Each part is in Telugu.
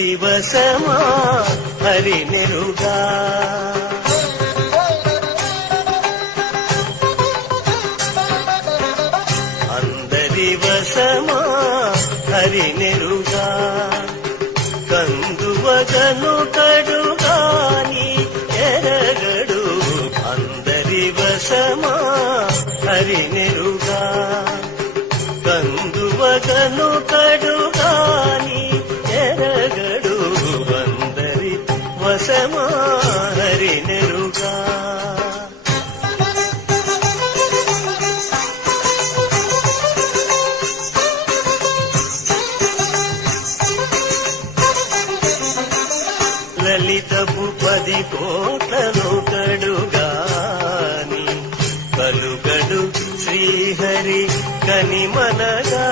దివసమా హరి నెరుగా. అందరి వశమా హరి నెరుగా. కందువగను కడుగాని ఎరగడు అందరి వశమా హరి నెరుగా. కందువగను కడుగాని గడు అందరి వశమా హరి నెరుగా. లలితపు పది కోట్లలో కడుగాని కలుగడు శ్రీహరి కనిమనగా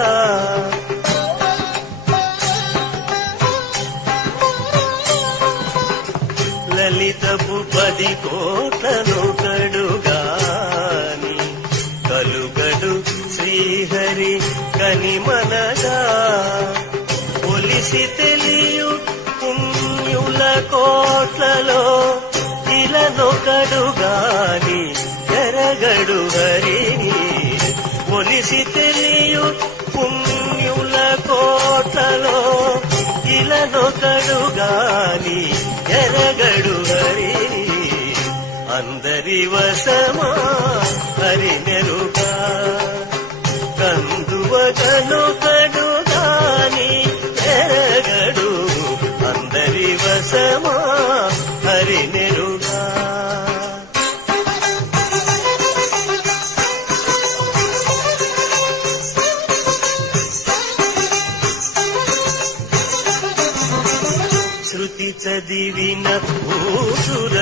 పది కడుగాని కలుగడు శ్రీహరి కనిమనగా పొలిసి తెలియు పుణ్యుల కోట్లలో ఇలనొకడుగాని ఎరగడు హరిని ఒలిసి తెలియు పుణ్యుల కోట్లలో ఇలనొకడుగాని ఎరగడు అందరి వశమా హరి నెరుగా కందువగను కడుగాని ఎరగడు అందరి వశమా హరి నెరుగా శృతి చదివిన భూసుర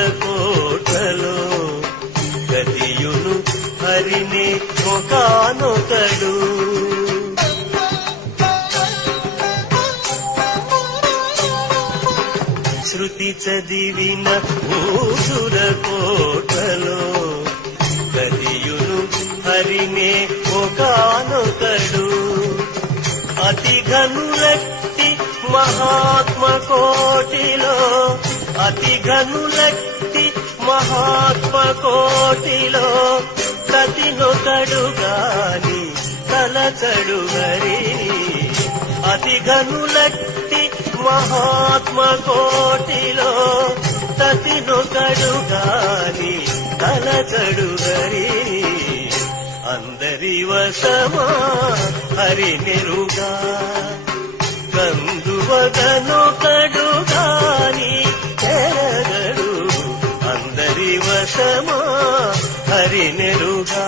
శృతి చదివిన ఊసుర కోటలో గతియును హరినే ఒకనొకడు. అతి ఘనులక్తి మహాత్మ కోటిలో అతి ఘనులక్తి మహాత్మ కోటిలో కతినొకడు గాని తలచడు హరిని అతి ఘనులక్తి మహాత్మ కోటిలో తతినొకడు గాని తలచడు హరిని అందరి వశమా హరి నెరుగా కందువగను కడుగాని తెరగడు. అందరి వశమా హరి నిరుగా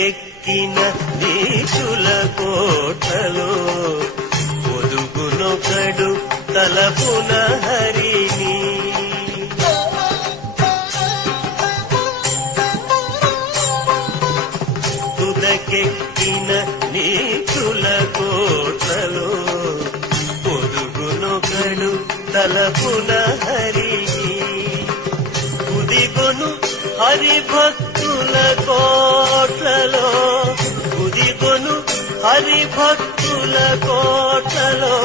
తుదకెక్కిన నీచుల కోటలో పొదుగునొకడు తలపున హరిని. తుదకెక్కిన నీచుల కోటలో పొదుగునొకడు తలపున హరిని. ఉదిగొను హరి భక్తుల కోట్లలో ఉదిగొను హరి భక్తుల కోట్లలో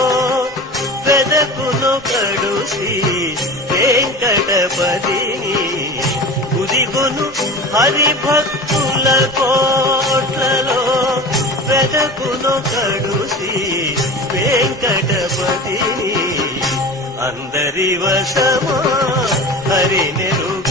వెదకును కడుసి వెంకటపతిని ఉదిగొను హరి భక్తుల కోట్లలో వెదకును కడుసి వెంకటపతిని అందరి వశమా హరి నెరుగా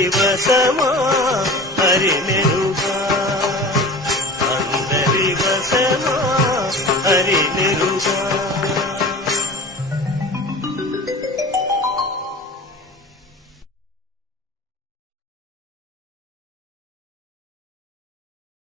దివసమా హరి హరిని